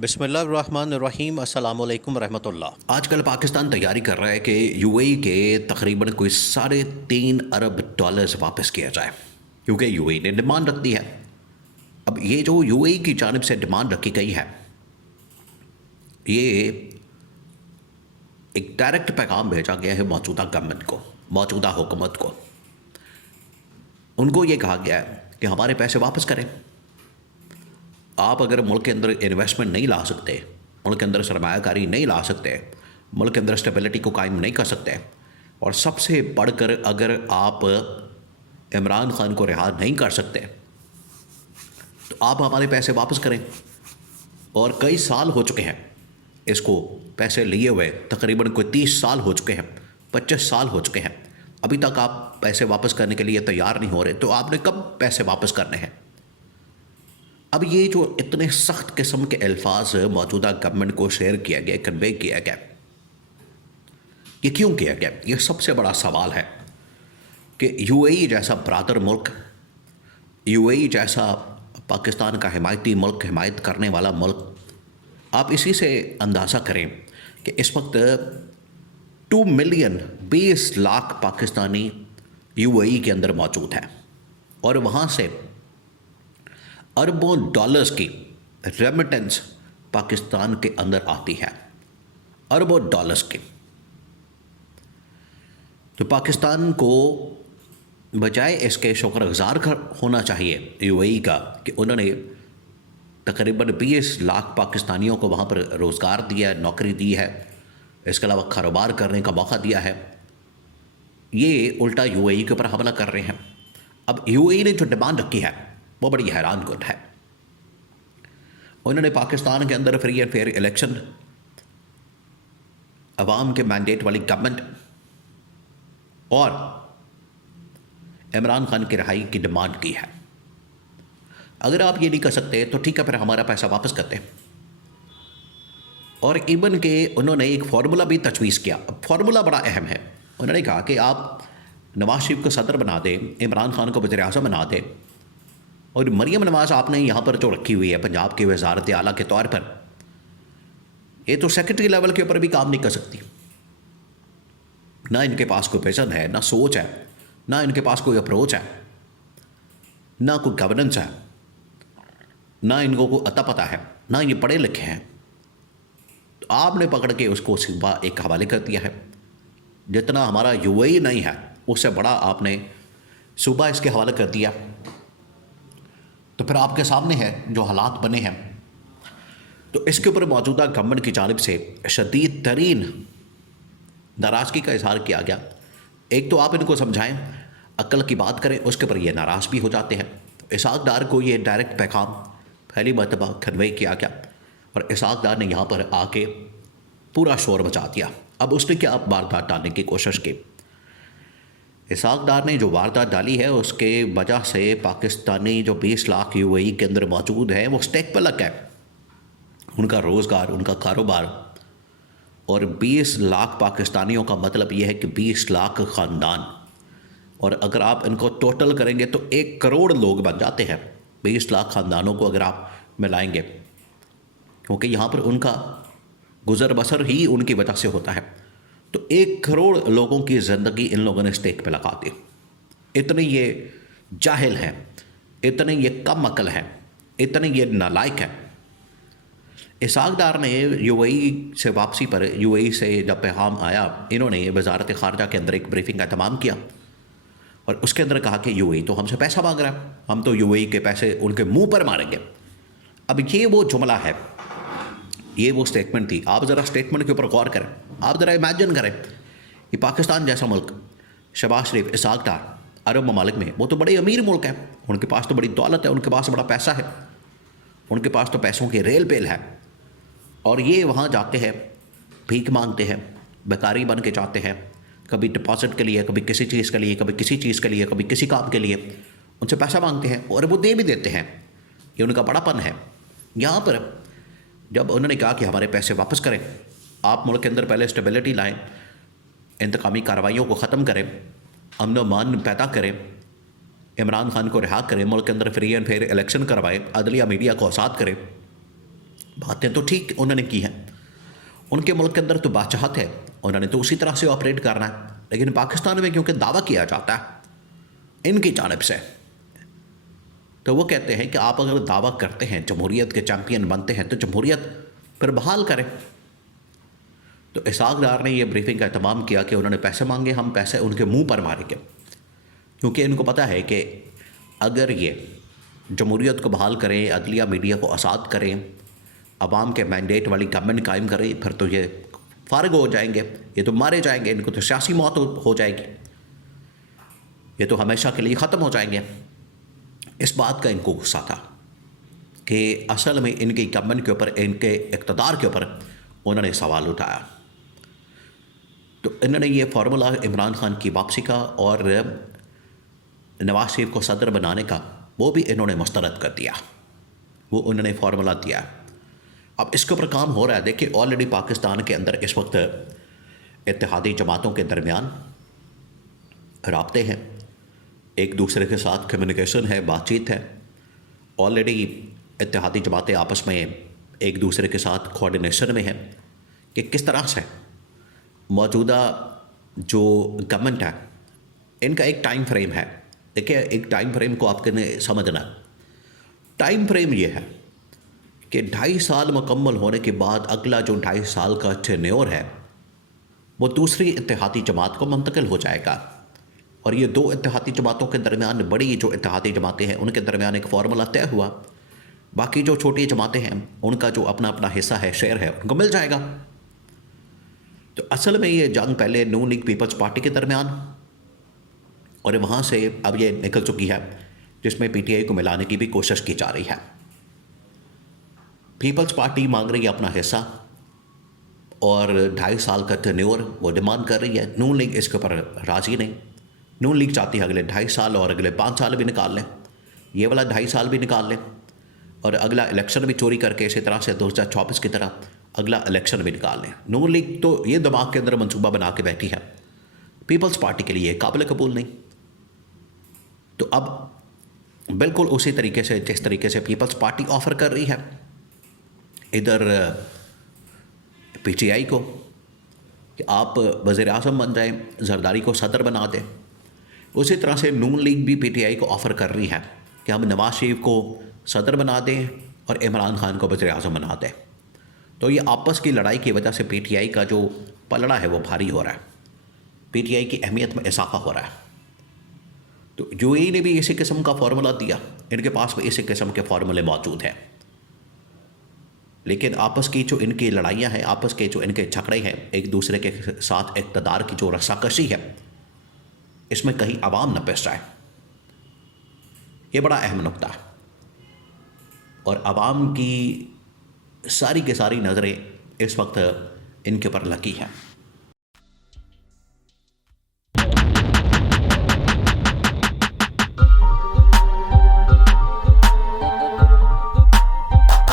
बिस्मिल्लाहिर्रहमानिर्रहीम अस्सलाम वालेकुम रहमतुल्लाह। आजकल पाकिस्तान तैयारी कर रहा है कि यूएई के तकरीबन कोई $3.5 अरब वापस किया जाए, क्योंकि यूएई ने डिमांड रख दी है। अब ये जो यूएई की जानिब से डिमांड रखी गई है, ये एक डायरेक्ट पैगाम भेजा गया है मौजूदा गवर्नमेंट को, मौजूदा हुकूमत को। उनको ये कहा गया है कि हमारे पैसे वापस करें। आप अगर मुल्क के अंदर इन्वेस्टमेंट नहीं ला सकते, मुल्क के अंदर सरमायाकारी नहीं ला सकते, मुल्क के अंदर स्टेबिलिटी को कायम नहीं कर सकते, और सबसे बढ़कर अगर आप इमरान खान को रिहा नहीं कर सकते, तो आप हमारे पैसे वापस करें। और कई साल हो चुके हैं इसको पैसे लिए हुए, तकरीबन कोई 30 साल हो चुके हैं, 25 साल हो चुके हैं, अभी तक आप पैसे वापस करने के लिए तैयार नहीं हो रहे। तो आपने कब पैसे वापस करने हैं? अब ये जो इतने सख्त किस्म के अल्फाज मौजूदा गवर्नमेंट को शेयर किया गया, कन्वे किया गया, ये क्यों किया गया? ये सबसे बड़ा सवाल है कि यूएई जैसा ब्रादर मुल्क, यूएई जैसा पाकिस्तान का हिमायती मुल्क, हिमायत करने वाला मुल्क, आप इसी से अंदाज़ा करें कि इस वक्त 2 मिलियन 20 लाख पाकिस्तानी यूएई के अंदर मौजूद है, और वहाँ से अरबों डॉलर्स की रेमिटेंस पाकिस्तान के अंदर आती है, अरबों डॉलर्स की। तो पाकिस्तान को बजाय इसके शुक्रगुजार होना चाहिए यूएई का कि उन्होंने तकरीबन 20 लाख पाकिस्तानियों को वहाँ पर रोज़गार दिया, नौकरी दी है, इसके अलावा कारोबार करने का मौका दिया है। ये उल्टा यूएई के ऊपर हमला कर रहे हैं। अब यूएई ने जो डिमांड रखी है वो बड़ी हैरान कुन है। उन्होंने पाकिस्तान के अंदर फ्री एंड फेयर इलेक्शन, अवाम के मैंडेट वाली गवर्नमेंट और इमरान खान की रिहाई की डिमांड की है। अगर आप ये नहीं कर सकते तो ठीक है, फिर हमारा पैसा वापस करते हैं। और इवन के उन्होंने एक फार्मूला भी तजवीज़ किया। फार्मूला बड़ा अहम है। उन्होंने कहा कि आप नवाज शरीफ को सदर बना दें, इमरान खान को वज़ीर आज़म बना दें, और मरियम नवाज़ आपने यहाँ पर जो रखी हुई है पंजाब की वज़ारत आला के तौर पर, ये तो सेक्रेटरी लेवल के ऊपर भी काम नहीं कर सकती। ना इनके पास कोई विजन है, ना सोच है, ना इनके पास कोई अप्रोच है, ना कोई गवर्नेंस है, ना इनको कोई अता पता है, ना ये पढ़े लिखे हैं। तो आपने पकड़ के उसको सिवा एक हवाले कर दिया है। जितना हमारा यूएई नहीं है उससे बड़ा आपने सूबा इसके हवाले कर दिया। तो फिर आपके सामने है जो हालात बने हैं। तो इसके ऊपर मौजूदा गवर्नमेंट की जानिब से शदीद तरीन नाराज़गी का इजहार किया गया। एक तो आप इनको समझाएं, अक्ल की बात करें, उसके ऊपर ये नाराज़ भी हो जाते हैं। तो इसाक डार को ये डायरेक्ट पैगाम पहली मरतबा कन्वे किया गया, और इसाक डार ने यहाँ पर आके पूरा शोर मचा दिया। अब उसने क्या वारदात डालने की कोशिश की? इसाक डार ने जो वारदात डाली है उसके वजह से पाकिस्तानी जो 20 लाख यूएई के अंदर मौजूद है वो स्टेक पर लग गए। उनका रोज़गार, उनका कारोबार, और 20 लाख पाकिस्तानियों का मतलब ये है कि 20 लाख ख़ानदान। और अगर आप इनको टोटल करेंगे तो 1 करोड़ लोग बन जाते हैं 20 लाख ख़ानदानों को अगर आप मिलाएंगे, क्योंकि यहाँ पर उनका गुज़र बसर ही उनकी वजह से होता है। तो 1 करोड़ लोगों की ज़िंदगी इन लोगों ने स्टेक पे लगा दी। इतने ये जाहिल हैं, इतने ये कम अकल हैं, इतने ये नालायक हैं। इसाक डार ने यूएई से वापसी पर, यूएई से जब पैगाम आया, इन्होंने वज़ारत ख़ारजा के अंदर एक ब्रीफिंग का एहतमाम किया, और उसके अंदर कहा कि यूएई तो हमसे पैसा मांग रहा है, हम तो यूएई के पैसे उनके मुंह पर मारेंगे। अब ये वो जुमला है, ये वो स्टेटमेंट थी। आप ज़रा स्टेटमेंट के ऊपर गौर करें, आप ज़रा इमेजिन करें कि पाकिस्तान जैसा मुल्क, शहबाज शरीफ, इसाक डार, अरब ममालिक में, वो तो बड़े अमीर मुल्क है, उनके पास तो बड़ी दौलत है, उनके पास बड़ा पैसा है, उनके पास तो पैसों की रेल पेल है, और ये वहाँ जाते हैं, भीख मांगते हैं, बेकारी बन के जाते हैं, कभी डिपॉजिट के लिए, कभी किसी चीज़ के लिए, कभी किसी चीज़ के लिए, कभी किसी काम के लिए उनसे पैसा मांगते हैं, और वो दे भी देते हैं। ये उनका बड़ापन है। यहाँ पर जब उन्होंने कहा कि हमारे पैसे वापस करें, आप मुल्क के अंदर पहले स्टेबिलिटी लाएं, इंतकामी कार्रवाइयों को ख़त्म करें, अमन व अमान पैदा करें, इमरान खान को रिहा करें, मुल्क के अंदर फ्री एंड फेयर इलेक्शन करवाएं, अदलिया मीडिया को आज़ाद करें, बातें तो ठीक उन्होंने की हैं, उनके मुल्क के अंदर तो बादशाहत है, उन्होंने तो उसी तरह से ऑपरेट करना है। लेकिन पाकिस्तान में क्योंकि दावा किया जाता है इनकी जानिब से, तो वो कहते हैं कि आप अगर दावा करते हैं, जमहूरियत के चैम्पियन बनते हैं, तो जमहूरियत फिर बहाल करें। तो इसहाक डार ने यह ब्रीफिंग का एहतमाम किया कि उन्होंने पैसे मांगे, हम पैसे उनके मुंह पर मारेंगे, क्योंकि इनको पता है कि अगर ये जमहूरियत को बहाल करें, अदलिया मीडिया को आज़ाद करें, अवाम के मैंडेट वाली गवर्नमेंट कायम करें, फिर तो ये फारग हो जाएंगे, ये तो मारे जाएंगे, इनको तो सियासी मौत हो जाएगी, ये तो हमेशा के लिए ख़त्म हो जाएंगे। इस बात का इनको गुस्सा था कि असल में इनकी गवर्नमेंट के ऊपर, इनके इक़्तिदार के ऊपर उन्होंने सवाल उठाया। तो इन्होंने ये फार्मूला इमरान खान की वापसी का और नवाज शरीफ को सदर बनाने का, वो भी इन्होंने मुस्तरद कर दिया, वो उन्होंने फार्मूला दिया। अब इसके ऊपर काम हो रहा है। देखिए, ऑलरेडी पाकिस्तान के अंदर इस वक्त इत्तेहादी जमातों के दरमियान राब्ते हैं, एक दूसरे के साथ कम्युनिकेशन है, बातचीत है। ऑलरेडी इत्तेहादी जमातें आपस में एक दूसरे के साथ कोऑर्डिनेशन में हैं कि किस तरह से मौजूदा जो गवर्नमेंट है, इनका एक टाइम फ्रेम है। देखिए, एक टाइम फ्रेम को आपने समझना है। टाइम फ्रेम ये है कि 2.5 साल मुकम्मल होने के बाद अगला जो 2.5 साल का टेन्योर है वो दूसरी इत्तेहादी जमात को मुंतकिल हो जाएगा। और ये दो इत्तेहादी जमातों के दरमियान, बड़ी जो इत्तेहादी जमातें हैं उनके दरमियान एक फार्मूला तय हुआ, बाकी जो छोटी जमातें हैं उनका जो अपना अपना हिस्सा है, शेयर है, उनको मिल जाएगा। तो असल में ये जंग पहले नून लीग पीपल्स पार्टी के दरमियान, और वहाँ से अब ये निकल चुकी है, जिसमें पीटीआई को मिलाने की भी कोशिश की जा रही है। पीपल्स पार्टी मांग रही है अपना हिस्सा और 2.5 साल का टेन्योर वो डिमांड कर रही है। नून लीग इसके ऊपर राज़ी नहीं। नून लीग चाहती है अगले 2.5 साल और अगले 5 साल भी निकाल लें, ये वाला 2.5 साल भी निकाल लें, और अगला इलेक्शन भी चोरी करके इसी तरह से 2024 की तरह अगला इलेक्शन भी निकाल लें। नून लीग तो ये दिमाग के अंदर मंसूबा बना के बैठी है, पीपल्स पार्टी के लिए काबिल कबूल नहीं। तो अब बिल्कुल उसी तरीके से जिस तरीके से पीपल्स पार्टी ऑफ़र कर रही है इधर पीटीआई को कि आप वज़ीर-ए-आज़म बन जाएं, जरदारी को सदर बना दें, उसी तरह से नून लीग भी पीटीआई को ऑफ़र कर रही है कि हम नवाज शरीफ को सदर बना दें और इमरान खान को वज़ीर-ए-आज़म बना दें। तो ये आपस की लड़ाई की वजह से पीटीआई का जो पलड़ा है वो भारी हो रहा है, पीटीआई की अहमियत में इजाफा हो रहा है। तो यूएई ने भी इसी किस्म का फार्मूला दिया, इनके पास भी इसी किस्म के फार्मूले मौजूद हैं। लेकिन आपस की जो इनकी लड़ाइयाँ हैं, आपस के जो इनके झगड़े हैं, एक दूसरे के साथ इक़्तिदार की जो रस्साकशी है, इसमें कहीं अवाम न पिस जाए, ये बड़ा अहम नुक्ता है। और अवाम की सारी की सारी नज़रें इस वक्त इनके ऊपर लगी हैं।